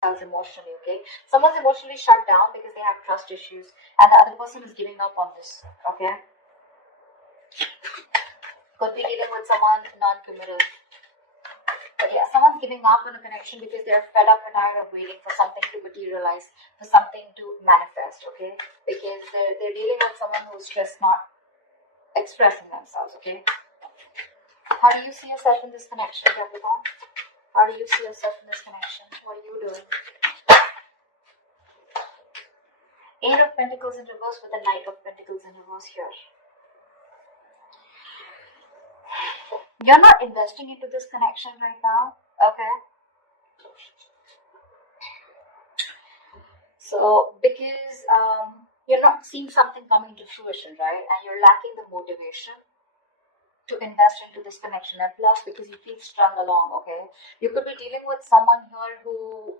emotionally, okay? Someone's emotionally shut down because they have trust issues, and the other person is giving up on this, okay? Could be dealing with someone non-committal. But yeah, someone's giving up on a connection because they're fed up and tired of waiting for something to materialize, for something to manifest, okay? Because they're dealing with someone who's just not expressing themselves, okay? How do you see yourself in this connection, Capricorn? How do you see yourself in this connection? What are you doing? Eight of Pentacles in reverse with the Knight of Pentacles in reverse here. You're not investing into this connection right now, okay? So, because you're not seeing something coming to fruition, right? And you're lacking the motivation to invest into this connection. And plus, because you feel strung along, okay? You could be dealing with someone here who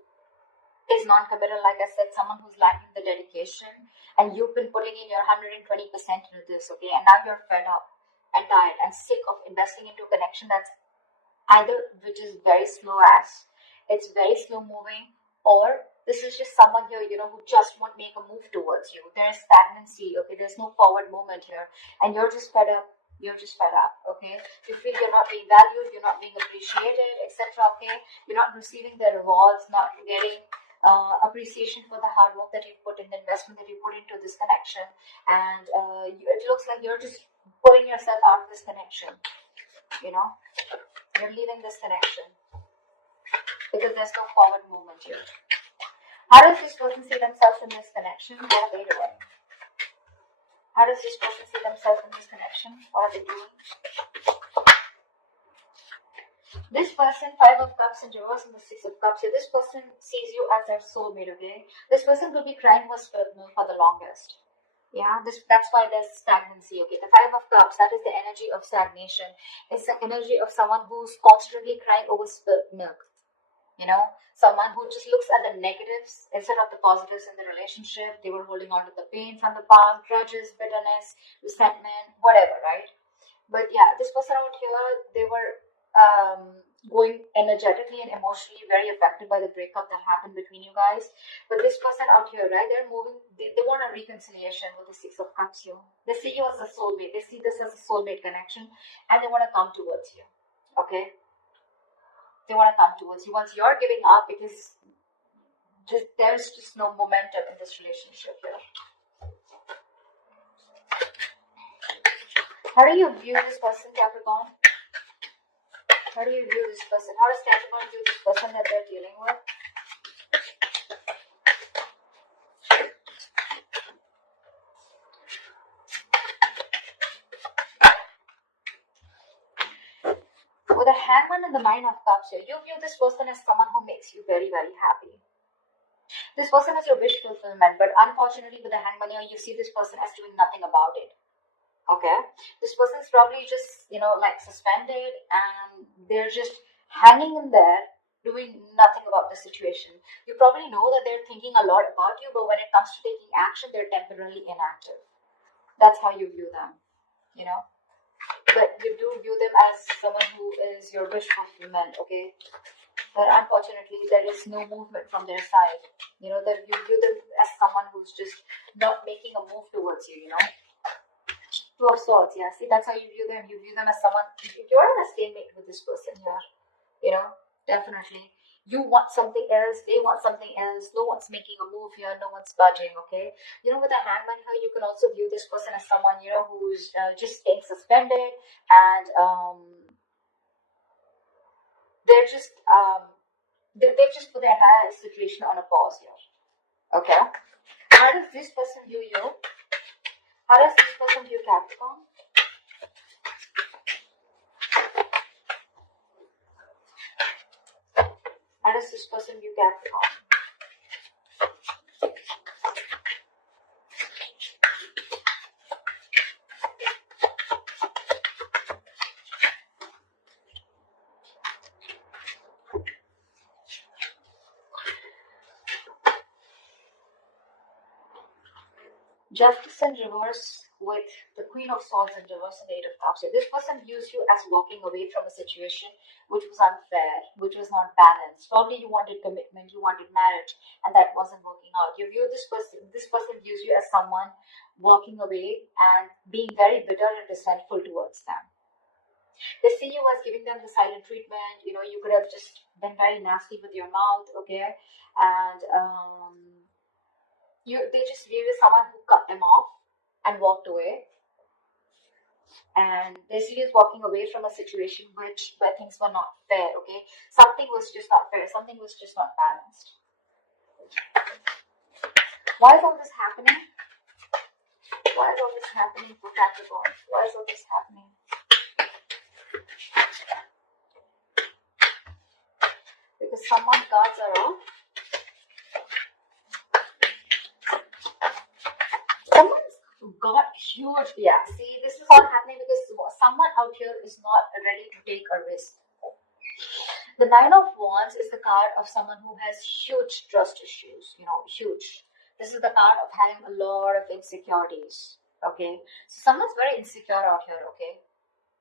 is non-committal, like I said, someone who's lacking the dedication. And you've been putting in your 120% into this, okay? And now you're fed up and tired and sick of investing into a connection that's either which is very slow as, it's very slow moving, or this is just someone here, who just won't make a move towards you. There's stagnancy, okay? There's no forward movement here, and you're just fed up. You're just fed up, okay? You feel you're not being valued, you're not being appreciated, etc., okay? You're not receiving the rewards, not getting appreciation for the hard work that you put in, the investment that you put into this connection, and it looks like you're just pulling yourself out of this connection, You're leaving this connection because there's no forward movement here. How does this person see themselves in this connection? What are they doing? How does this person see themselves in this connection? What are they doing? This person, Five of Cups in reverse and the Six of Cups here, this person sees you as their soulmate, okay? This person could be crying for the longest. Yeah, that's why there's stagnancy, okay? The Five of Cups, that is the energy of stagnation. It's the energy of someone who's constantly crying over spilt milk. Someone who just looks at the negatives instead of the positives in the relationship. They were holding on to the pain from the past, grudges, bitterness, resentment, whatever, right? But yeah, this person out here, they were going energetically and emotionally very affected by the breakup that happened between you guys. But this person out here, right, they're moving, they want a reconciliation with the Six of Cups here. They see you as a soulmate. They see this as a soulmate connection, and they want to come towards you, okay? They want to come towards you once you're giving up because there's just no momentum in this relationship here. How do you view this person, Capricorn? How do you view this person? How does Capricorn view this person that they're dealing with? With the Hangman and the Nine of Cups here, you view this person as someone who makes you very, very happy. This person is your wish fulfillment, but unfortunately with the Hangman here, you see this person as doing nothing about it. Okay, this person's probably just, suspended, and they're just hanging in there, doing nothing about the situation. You probably know that they're thinking a lot about you, but when it comes to taking action, they're temporarily inactive. That's how you view them, But you do view them as someone who is your wish fulfillment, okay? But unfortunately, there is no movement from their side. That you view them as someone who's just not making a move towards you, Two of Swords, yeah. See, that's how you view them. You view them as someone, you're in a stalemate with this person here, definitely. You want something else, they want something else, no one's making a move here, no one's budging, okay? With the Hangman here, you can also view this person as someone, who's just staying suspended, and they're just, they've just put the entire situation on a pause here, okay? How does this person view you? How does this person view Capricorn? How does this person view Capricorn? Justice in reverse with the Queen of Swords in reverse and the Eight of Cups. So this person views you as walking away from a situation which was unfair, which was not balanced. Probably you wanted commitment, you wanted marriage, and that wasn't working out. You view this person views you as someone walking away and being very bitter and resentful towards them. They see you as giving them the silent treatment. You know, you could have just been very nasty with your mouth, okay? And they just view you as someone who cut them off and walked away. And they see you as walking away from a situation where things were not fair, okay? Something was just not fair, something was just not balanced. Why is all this happening? Why is all this happening for Capricorn? Why is all this happening? Because someone's cards are off. Someone's got huge. Yeah, see, this is all happening because someone out here is not ready to take a risk. The Nine of Wands is the card of someone who has huge trust issues, you know, huge. This is the card of having a lot of insecurities, okay? So someone's very insecure out here, okay?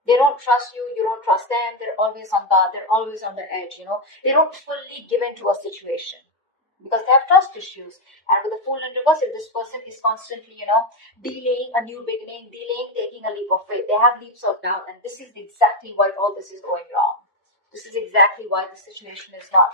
They don't trust you, you don't trust them, they're always on guard, they're always on the edge, you know. They don't fully give in to a situation because they have trust issues. And with the Fool in reverse, this person is constantly, you know, delaying a new beginning, delaying taking a leap of faith. They have leaps of doubt, and this is exactly why all this is going wrong. This is exactly why the situation is not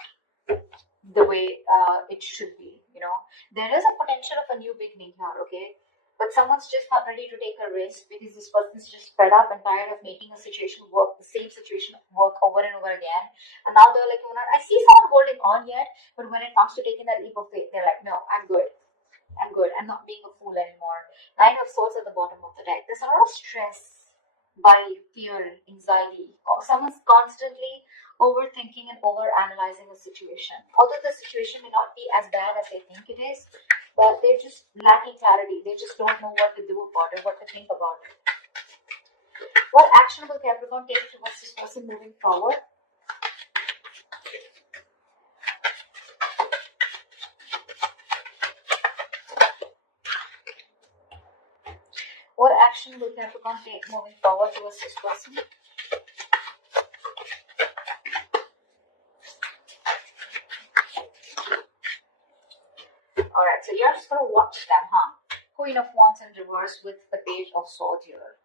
the way it should be, you know. There is a potential of a new beginning here, okay? But someone's just not ready to take a risk because this person's just fed up and tired of making a situation work, the same situation work over and over again. And now they're like, oh, I see someone holding on yet, but when it comes to taking that leap of faith, they're like, no, I'm good. I'm good. I'm not being a fool anymore. Nine of Swords at the bottom of the deck. There's a lot of stress, worry, fear, anxiety. Someone's constantly overthinking and overanalyzing a situation. Although the situation may not be as bad as they think it is, but they're just lacking clarity. They just don't know what to do about it, what to think about it. What action will Capricorn take towards this person moving forward? What action will Capricorn take moving forward towards this person? Alright, so you're just going to watch them, huh? Queen of Wands in reverse with the Page of Swords here.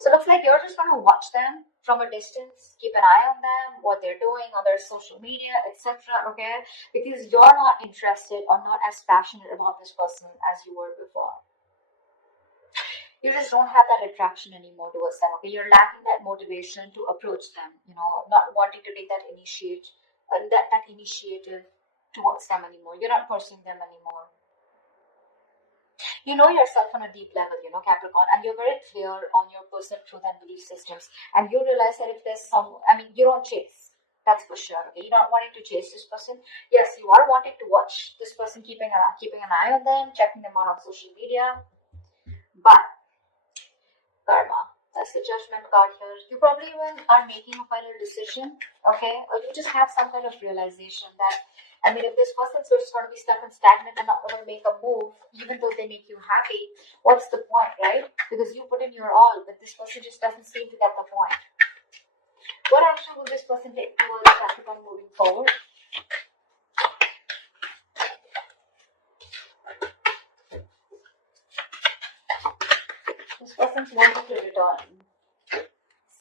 So it looks like you're just going to watch them from a distance, keep an eye on them, what they're doing on their social media, etc. Okay? Because you're not interested or not as passionate about this person as you were before. You just don't have that attraction anymore towards them, okay? You're lacking that motivation to approach them, you know, not wanting to take that initiative towards them anymore. You're not pursuing them anymore. You know yourself on a deep level, you know, Capricorn, and you're very clear on your personal truth and belief systems. And you realize that if there's you don't chase. That's for sure. Okay, you're not wanting to chase this person. Yes, you are wanting to watch this person, keeping an eye on them, checking them out on social media. But karma, that's the Judgment card here. You probably even are making a final decision, okay? Or you just have some kind of realization that, if this person's just going to be stuck and stagnant and not going to make a move, even though they make you happy, what's the point, right? Because you put in your all, but this person just doesn't seem to get the point. What action will this person take towards Capricorn moving forward? This person's wanting to return.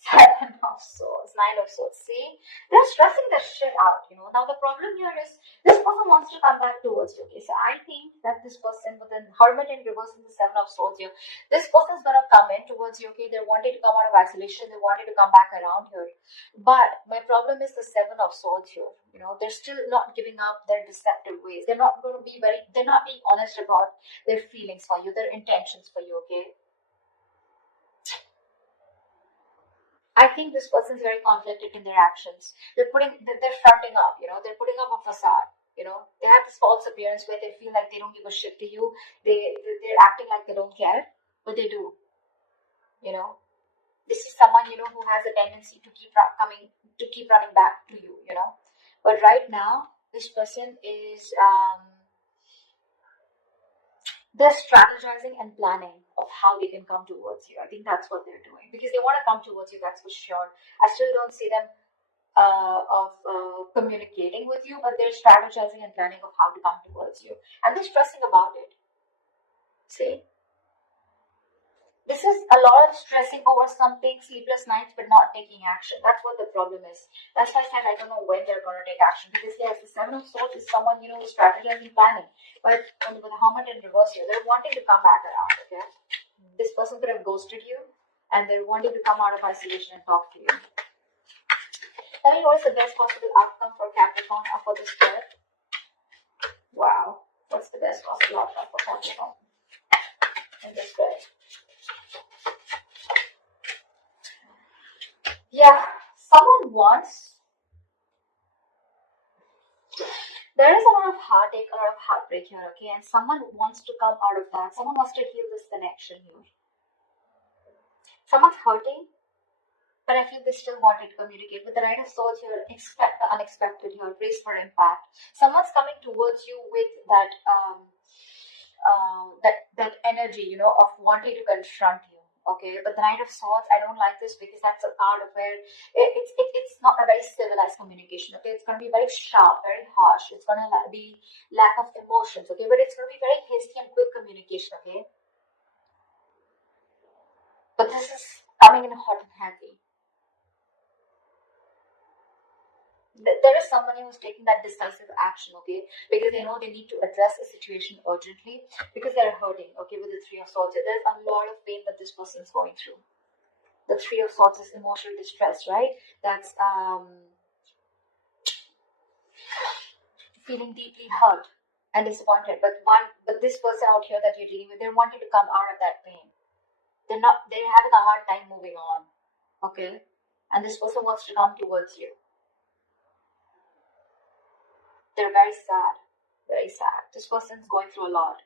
Seven of Swords, Nine of Swords. See, they're stressing their shit out, you know. Now the problem here is this person wants to come back towards you. Okay, so I think that this person with the Hermit in reverse and the Seven of Swords here, this person's gonna come in towards you. Okay, they're wanting to come out of isolation. They wanted to come back around here. But my problem is the Seven of Swords here. You know, they're still not giving up their deceptive ways. They're not going to be they're not being honest about their feelings for you, their intentions for you. Okay. I think this person's very conflicted in their actions. They're fronting up, you know, they're putting up a facade, you know. They have this false appearance where they feel like they don't give a shit to you. They're acting like they don't care, but they do, you know. This is someone, you know, who has a tendency to keep running back to you, you know. But right now, this person is They're strategizing and planning of how they can come towards you. I think that's what they're doing because they want to come towards you, that's for sure. I still don't see them communicating with you, but they're strategizing and planning of how to come towards you. And they're stressing about it. See? This is a lot of stressing over something, sleepless nights, but not taking action. That's what the problem is. That's why I said I don't know when they're going to take action. Because yes, the Seven of Swords is someone, who's strategizing, planning. But with the Hermit in reverse here, they're wanting to come back around, okay? This person could have ghosted you, and they're wanting to come out of isolation and talk to you. Tell me what is the best possible outcome for Capricorn or for this pair? Wow. What's the best possible outcome for Capricorn in this pair? Yeah, someone wants. There is a lot of heartache, a lot of heartbreak here, okay? And someone wants to come out of that. Someone wants to heal this connection here. Someone's hurting, but I feel they still wanted to communicate. With the Knight of Swords here, expect the unexpected here, brace for impact. Someone's coming towards you with that that energy, of wanting to confront you. Okay, but the Knight of Swords, I don't like this because that's a part of where it's not a very civilized communication. Okay, it's going to be very sharp, very harsh. It's going to be lack of emotions. Okay, but it's going to be very hasty and quick communication. Okay, but this is coming in hot and heavy. There is somebody who's taking that decisive action, okay, because they know they need to address a situation urgently because they're hurting, okay, with the Three of Swords. There's a lot of pain that this person is going through. The Three of Swords is emotional distress, right? That's feeling deeply hurt and disappointed. But this person out here that you're dealing with, they're wanting to come out of that pain. They're having a hard time moving on, okay, and this person wants to come towards you. They're very sad. Very sad. This person's going through a lot.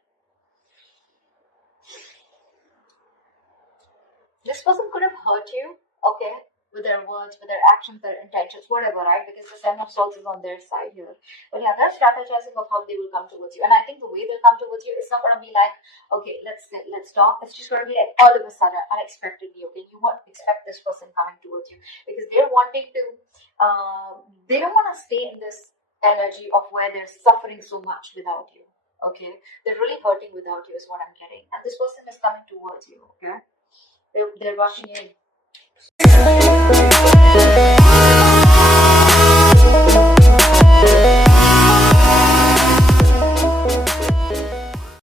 This person could have hurt you, okay, with their words, with their actions, their intentions, whatever, right? Because the Seven of Swords is on their side here. But yeah, they're strategizing of how they will come towards you. And I think the way they'll come towards you, it's not going to be like, okay, let's talk. It's just going to be like all of a sudden, unexpectedly, okay? You won't expect this person coming towards you because they're wanting to, they don't want to stay in this energy of where they're suffering so much without you, okay? They're really hurting without you is what I'm getting. And this person is coming towards you, okay? They're rushing in.